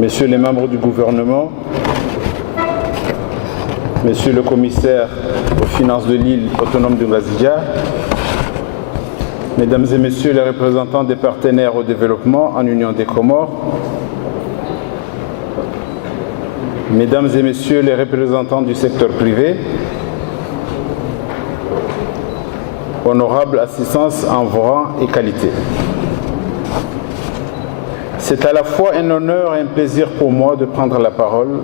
Messieurs les membres du gouvernement, Monsieur le commissaire aux finances de l'île autonome de Ngazidja, Mesdames et Messieurs les représentants des partenaires au développement en Union des Comores, Mesdames et Messieurs les représentants du secteur privé, honorable assistance en vos rangs et qualité. C'est à la fois un honneur et un plaisir pour moi de prendre la parole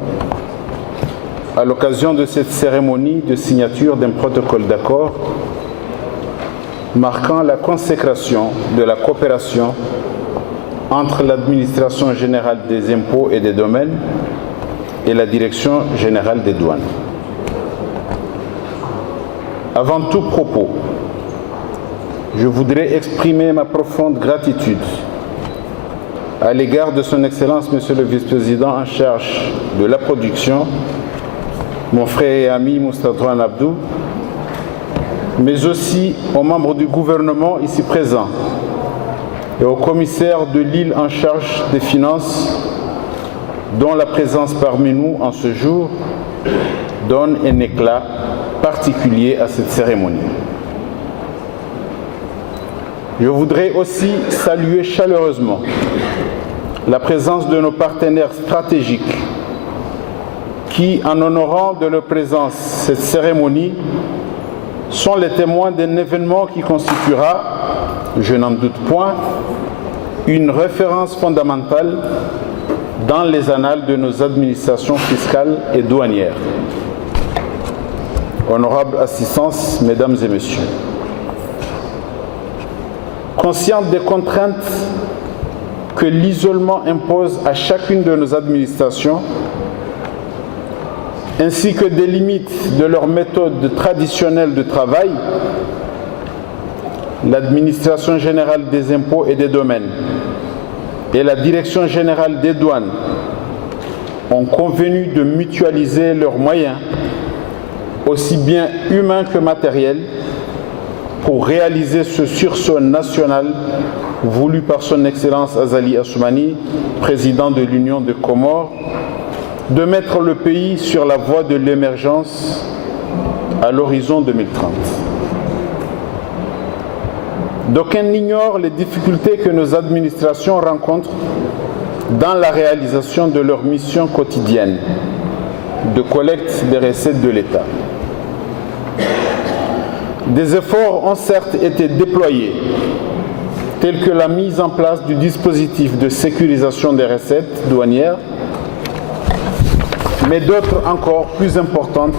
à l'occasion de cette cérémonie de signature d'un protocole d'accord marquant la consécration de la coopération entre l'Administration générale des impôts et des domaines et la Direction générale des douanes. Avant tout propos, je voudrais exprimer ma profonde gratitude à l'égard de Son Excellence, Monsieur le Vice-président en charge de la production, mon frère et ami Moustapha Abdou, mais aussi aux membres du gouvernement ici présents et au commissaire de l'île en charge des finances, dont la présence parmi nous en ce jour donne un éclat particulier à cette cérémonie. Je voudrais aussi saluer chaleureusement la présence de nos partenaires stratégiques qui, en honorant de leur présence cette cérémonie, sont les témoins d'un événement qui constituera, je n'en doute point, une référence fondamentale dans les annales de nos administrations fiscales et douanières. Honorable assistance, Mesdames et Messieurs, consciente des contraintes que l'isolement impose à chacune de nos administrations, ainsi que des limites de leur méthode traditionnelle de travail, l'Administration générale des impôts et des domaines et la Direction générale des douanes ont convenu de mutualiser leurs moyens, aussi bien humains que matériels, pour réaliser ce sursaut national voulu par Son Excellence Azali Assoumani, président de l'Union des Comores, de mettre le pays sur la voie de l'émergence à l'horizon 2030. D'aucuns ignorent les difficultés que nos administrations rencontrent dans la réalisation de leur mission quotidienne de collecte des recettes de l'État. Des efforts ont certes été déployés, tels que la mise en place du dispositif de sécurisation des recettes douanières, mais d'autres encore plus importantes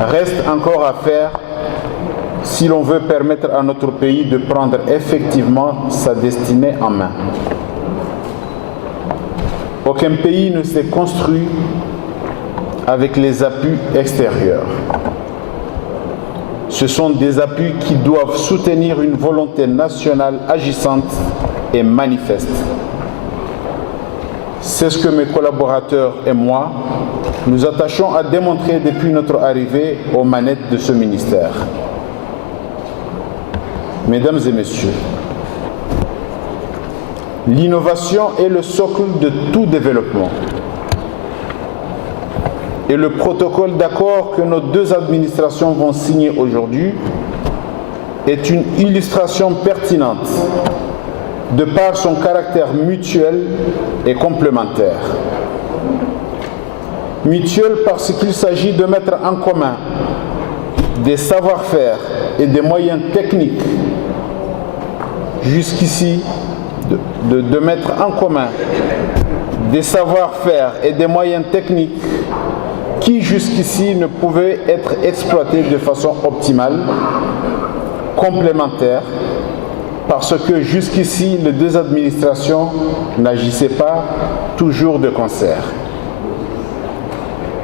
restent encore à faire si l'on veut permettre à notre pays de prendre effectivement sa destinée en main. Aucun pays ne s'est construit avec les appuis extérieurs. Ce sont des appuis qui doivent soutenir une volonté nationale agissante et manifeste. C'est ce que mes collaborateurs et moi nous attachons à démontrer depuis notre arrivée aux manettes de ce ministère. Mesdames et Messieurs, l'innovation est le socle de tout développement. Et le protocole d'accord que nos deux administrations vont signer aujourd'hui est une illustration pertinente de par son caractère mutuel et complémentaire. Mutuel parce qu'il s'agit de mettre en commun des savoir-faire et des moyens techniques jusqu'ici, de mettre en commun des savoir-faire et des moyens techniques qui jusqu'ici ne pouvaient être exploités de façon optimale, complémentaire, parce que jusqu'ici les deux administrations n'agissaient pas toujours de concert.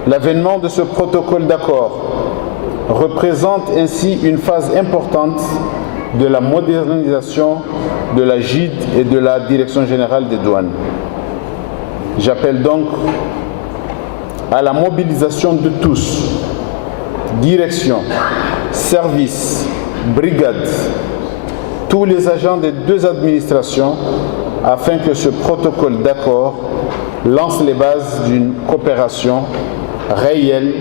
L'avènement de ce protocole d'accord représente ainsi une phase importante de la modernisation de la JID et de la Direction générale des douanes. J'appelle donc à la mobilisation de tous, direction, services, brigades, tous les agents des deux administrations, afin que ce protocole d'accord lance les bases d'une coopération réelle,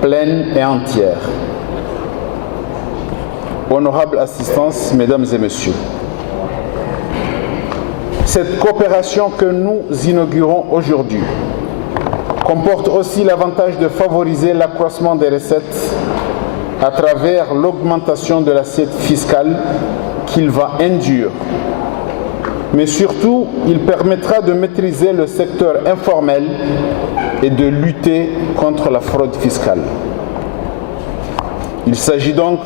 pleine et entière. Honorable assistance, mesdames et messieurs, cette coopération que nous inaugurons aujourd'hui comporte aussi l'avantage de favoriser l'accroissement des recettes à travers l'augmentation de l'assiette fiscale qu'il va induire. Mais surtout, il permettra de maîtriser le secteur informel et de lutter contre la fraude fiscale. Il s'agit donc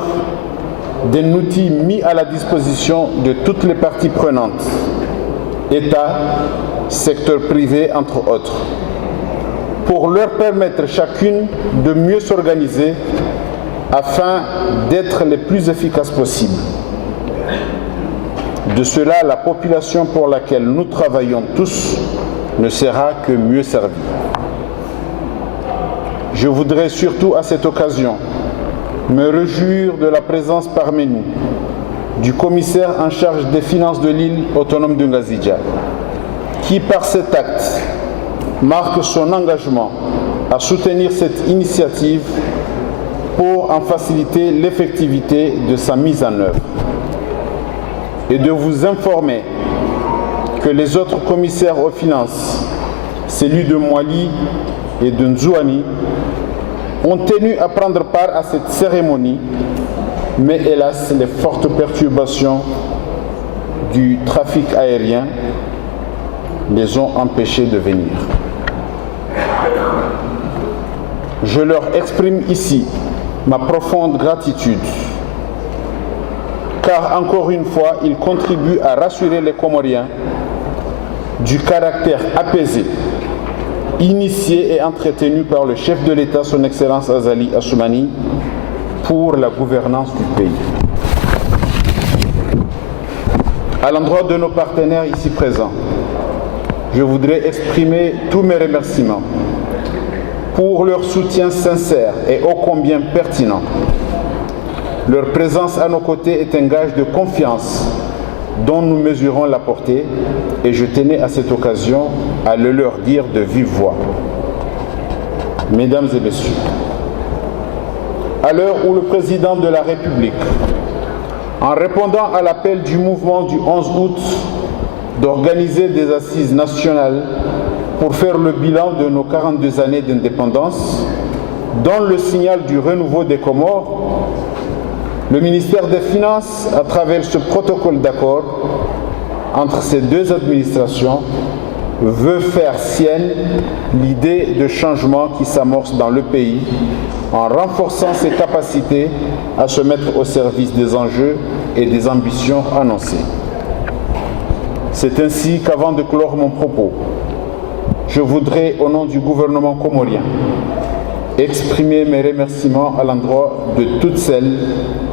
d'un outil mis à la disposition de toutes les parties prenantes, État, secteur privé, entre autres, pour leur permettre chacune de mieux s'organiser afin d'être les plus efficaces possibles. De cela, la population pour laquelle nous travaillons tous ne sera que mieux servie. Je voudrais surtout à cette occasion me réjouir de la présence parmi nous du commissaire en charge des finances de l'île autonome de Ngazidja, qui par cet acte marque son engagement à soutenir cette initiative pour en faciliter l'effectivité de sa mise en œuvre. Et de vous informer que les autres commissaires aux finances, celui de Moali et de Nzouani, ont tenu à prendre part à cette cérémonie, mais hélas, les fortes perturbations du trafic aérien les ont empêchés de venir. Je leur exprime ici ma profonde gratitude, car encore une fois, ils contribuent à rassurer les Comoriens du caractère apaisé, initié et entretenu par le chef de l'État, son Excellence Azali Assoumani, pour la gouvernance du pays. À l'endroit de nos partenaires ici présents, je voudrais exprimer tous mes remerciements pour leur soutien sincère et ô combien pertinent. Leur présence à nos côtés est un gage de confiance dont nous mesurons la portée et je tenais à cette occasion à le leur dire de vive voix. Mesdames et messieurs, à l'heure où le président de la République, en répondant à l'appel du mouvement du 11 août d'organiser des assises nationales pour faire le bilan de nos 42 années d'indépendance, donne le signal du renouveau des Comores, le ministère des Finances, à travers ce protocole d'accord entre ces deux administrations, veut faire sienne l'idée de changement qui s'amorce dans le pays en renforçant ses capacités à se mettre au service des enjeux et des ambitions annoncées. C'est ainsi qu'avant de clore mon propos, je voudrais, au nom du gouvernement comorien, exprimer mes remerciements à l'endroit de toutes celles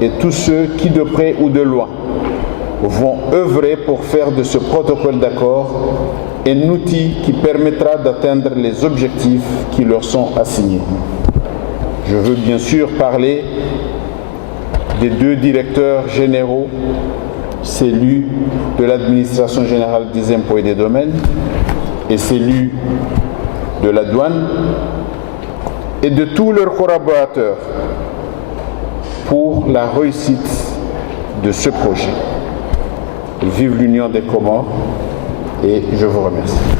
et tous ceux qui, de près ou de loin, vont œuvrer pour faire de ce protocole d'accord un outil qui permettra d'atteindre les objectifs qui leur sont assignés. Je veux bien sûr parler des deux directeurs généraux, celui de l'administration générale des impôts et des domaines et celui de la douane, et de tous leurs collaborateurs pour la réussite de ce projet. Vive l'Union des Comores et je vous remercie.